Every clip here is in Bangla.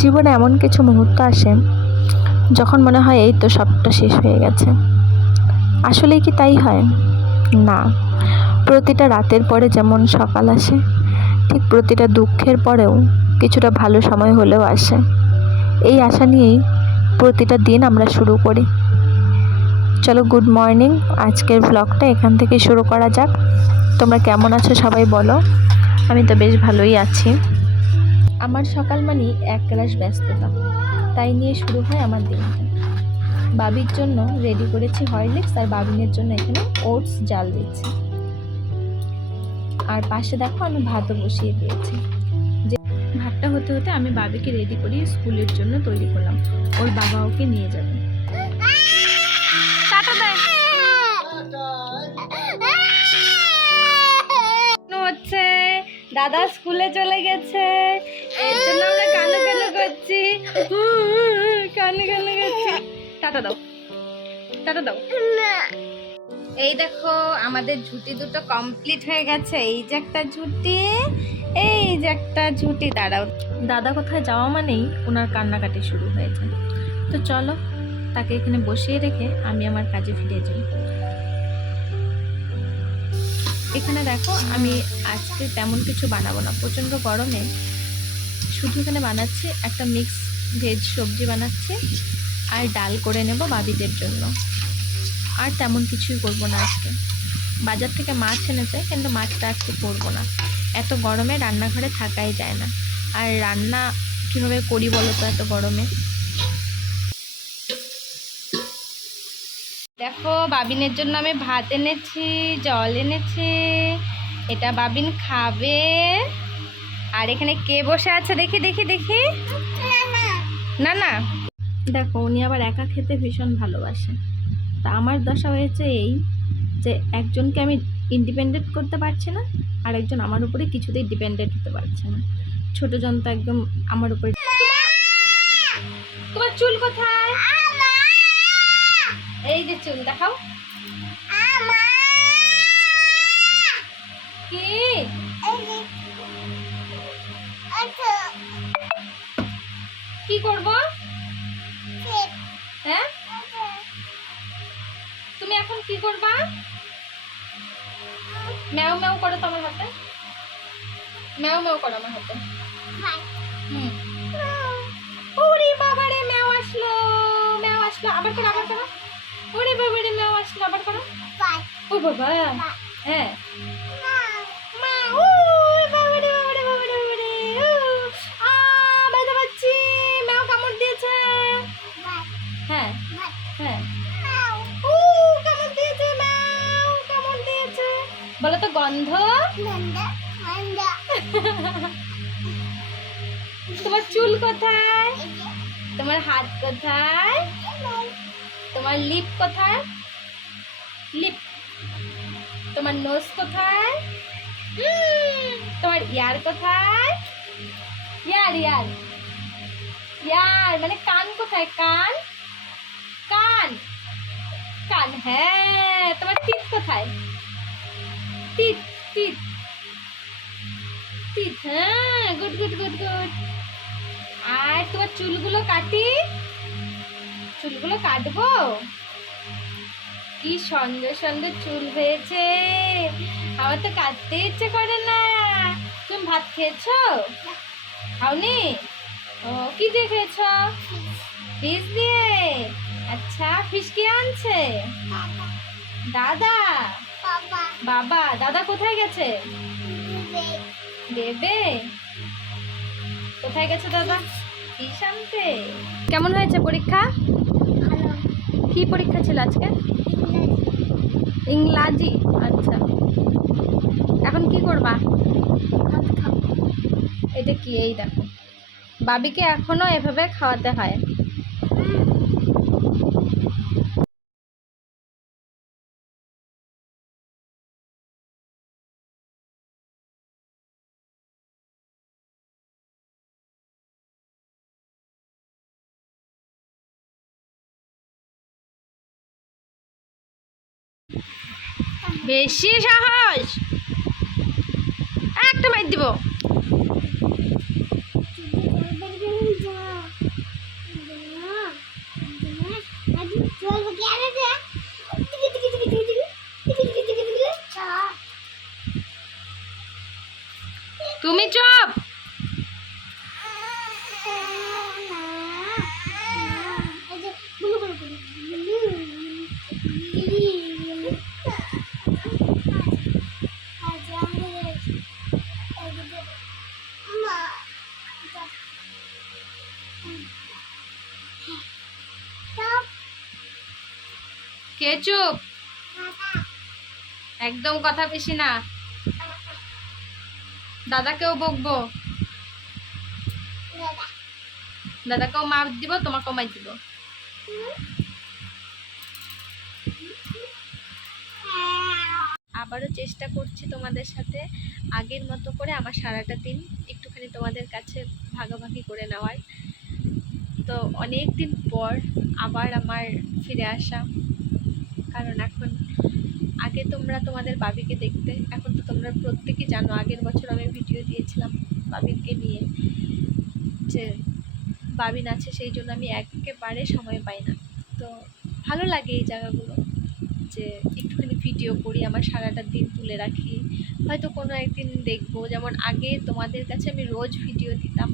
জীবনে এমন কিছু মুহূর্ত আসে যখন মনে হয় এই তো সবটা শেষ হয়ে গেছে। আসলেই কি তাই হয়? না। প্রতিটা রাতের পরে যেমন সকাল আসে, ঠিক প্রতিটা দুঃখের পরেও কিছুটা ভালো সময় হলেও আসে। এই আশা নিয়েই প্রতিটা দিন আমরা শুরু করি। চলো, গুড মর্নিং। আজকের ব্লগটা এখান থেকে শুরু করা যাক। তোমরা কেমন আছো সবাই বলো। আমি তো বেশ ভালোই আছি। আমার সকাল মানেই একরাশ ব্যস্ততা, তাই নিয়ে শুরু হয় আমার দিনটা। বাবির জন্য রেডি করেছি হরলিক্স, আর বাবিনের জন্য এখানে ওটস জাল দিচ্ছি। আর পাশে দেখো আমি ভাতও বসিয়ে দিয়েছি। যে ভাতটা হতে হতে আমি বাবিকে রেডি করিয়ে স্কুলের জন্য তৈরি করলাম। ওর বাবা ওকে নিয়ে যাবে। হচ্ছে দাদা স্কুলে চলে গেছে, এর জন্য আমরা কান্না কান্না করছি, কান্না কান্না করছি। টাটা দাও, টাটা দাও। এই দেখো আমাদের ঝুটি দুটো কমপ্লিট হয়ে গেছে। এই যে একটা ঝুটি, এই যে একটা ঝুটি। দাঁড়াও, দাদা কোথায় যাওয়া মানেই ওনার কান্নাকাটি শুরু হয়ে যায়। তো চলো, তাকে এখানে বসিয়ে রেখে আমি আমার কাজে ফিরে যাই। এখানে দেখো আমি আজকে তেমন কিছু বানাবো না, প্রচণ্ড গরমে শুধু এখানে বানাচ্ছি একটা মিক্স ভেজ সবজি বানাচ্ছি, আর ডাল করে নেব বাবিদের জন্য। আর তেমন কিছুই করব না আজকে। বাজার থেকে মাছ এনেছে, কিন্তু মাছটা আজকে করবো না। এত গরমে রান্নাঘরে থাকাই যায় না। আর রান্না কীভাবে করি বলো তো এত গরমে। দেখো বাবিনের জন্য আমি ভাত এনেছি, জল এনেছি, এটা বাবিন খাবে। আর এখানে কে বসে আছে দেখি দেখি দেখি, না না। দেখো উনি আবার একা খেতে ভীষণ ভালোবাসে। তা আমার দশা হয়েছে এই যে একজনকে আমি ইন্ডিপেন্ডেন্ট করতে পারছি না, আর একজন আমার উপরে কিছুতেই ডিপেন্ডেন্ট হতে পারছে না। ছোট জন তো একদম আমার উপরে। তোমার চুল কোথায়? এই যে চুল দেখাও। কি কি করব? হ্যাঁ, তুমি এখন কি করবা? ম্যাও ম্যাও করো তোমার হাতে, ম্যাও ম্যাও করো আমার হাতে। ওরে বাবারে ম্যাও আসলো, ম্যাও আসলো। আবার করো, আবার করো। ওরে বাবারে ম্যাও আসলো, আবার করো। ও বাবা, হ্যাঁ মা। ও বাবারে বাবারে বাবারে বাবারে, আ ব্যথা পাচ্ছি, ম্যাও কামড় দিয়েছে। হ্যাঁ হ্যাঁ, ও কামড় দিয়েছে, ম্যাও কামড় দিয়েছে। বলো তো গন্ধ। তোমার চুল কোথায়? তোমার হাত কোথায়? তোমার লিপ কোথায়? লিপ। তোমার নোজ কোথায়? তোমার ইয়ার কোথায়? ইয়ার ইয়ার ইয়ার মানে কান কোথায়? কান কান কান। হ্যাঁ, তোমার টিপ কোথায়? টিপ টিপ টিপ। হ্যাঁ, গুড গুড গুড গুড। আর তোমার চুলগুলো কাটি, চুলগুলো কাটবো। কি সুন্দর সুন্দর চুল হয়েছে, আমার তো কাটতে ইচ্ছে করে না। তুমি ভাত খেয়েছো? খাওনি? ও, কি দিয়ে খেয়েছো? ফিশ দিয়ে। আচ্ছা, ফিশ কে আনছে? দাদা। বাবা। দাদা কোথায় গেছে? দেবে। কোথায় গেছে দাদা? ফিশ আনতে। কেমন হয়েছে পরীক্ষা? কি পরীক্ষা ছিল আজকে? ইংরাজি। আচ্ছা, এখন কি করবা? এটা কি? এই দেখো বাবিকে এখনো এভাবে খাওয়াতে হয়। বেশি সাহস, একটা মাইর দিব। তুমি চুপ। কে চুপ? একদম কথা বেশি না, দাদাকেও বকবো, দাদাকেও মার দিব, তোমাকেও মার দিব। আবারও চেষ্টা করছি তোমাদের সাথে আগের মতো করে আমার সারাটা দিন একটুখানি তোমাদের কাছে ভাগাভাগি করে নেওয়ার। তো অনেক দিন পর আবার আমার ফিরে আসা, কারণ এখন আগে তোমরা তোমাদের বাবিকে দেখতে, এখন তো তোমরা প্রত্যেকেই জানো আগের বছর আমি ভিডিও দিয়েছিলাম বাবিকে নিয়ে, যে বাবিন আছে সেই জন্য আমি একেবারে সময় পাই না। তো ভালো লাগে এই জায়গাগুলো, যে একটুখানি ভিডিও করি, আমার সারাটা দিন তুলে রাখি, হয়তো কোনো একদিন দেখবো। যেমন আগে তোমাদের কাছে আমি রোজ ভিডিও দিতাম,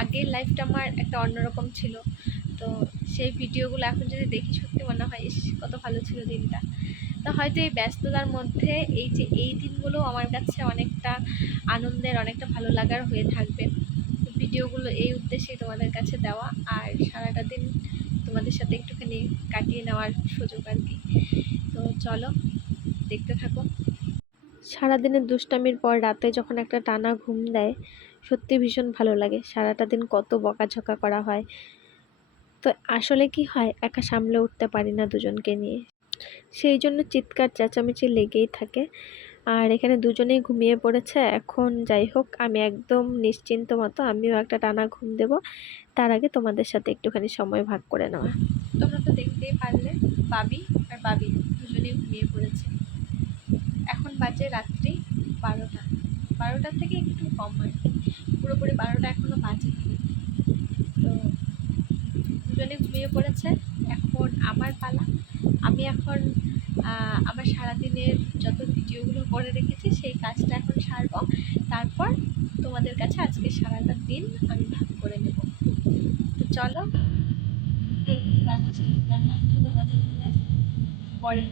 আগের লাইফটা আমার একটা অন্যরকম ছিল। তো সেই ভিডিওগুলো এখন যদি দেখি সত্যি মনে হয় ইস কত ভালো ছিল দিনটা। তো হয়তো এই ব্যস্ততার মধ্যে এই দিনগুলো আমার কাছে অনেকটা আনন্দের, অনেকটা ভালো লাগার হয়ে থাকবে। ভিডিওগুলো এই উদ্দেশ্যেই তোমাদের কাছে দেওয়া, আর সারাটা দিন তোমাদের সাথে একটুখানি কাটিয়ে নেওয়ার সুযোগ আর কি। তো চলো দেখতে থাকো। সারাদিনের দুষ্টামির পর রাতে যখন একটা টানা ঘুম দেয় সত্যি ভীষণ ভালো লাগে। সারাটা দিন কত বকাঝকা করা হয়, তো আসলে কি হয় একা সামলে উঠতে পারি না দুজনকে নিয়ে, সেই জন্য চিৎকার চেঁচামেচি লেগেই থাকে। আর এখানে দুজনেই ঘুমিয়ে পড়েছে এখন। যাই হোক, আমি একদম নিশ্চিন্ত মতো আমিও একটা টানা ঘুম দেব, তার আগে তোমাদের সাথে একটুখানি সময় ভাগ করে নেওয়া। তোমরা তো দেখতেই পারলে বাবি আর বাবি দুজনেই ঘুমিয়ে পড়েছে। এখন বাজে রাত্রি 12টা, 12টার থেকে একটু কম আর কি, পুরোপুরি 12টা এখনও বাজেনি। তো দুজনে ঘুমিয়ে পড়েছে, এখন আমার পালা। আমি এখন আমার সারাদিনের যত ভিডিওগুলো করে রেখেছি সেই কাজটা এখন সারবো, তারপর তোমাদের কাছে আজকে সারাটা দিন আমি ভাগ করে নেব। তো চলো পরে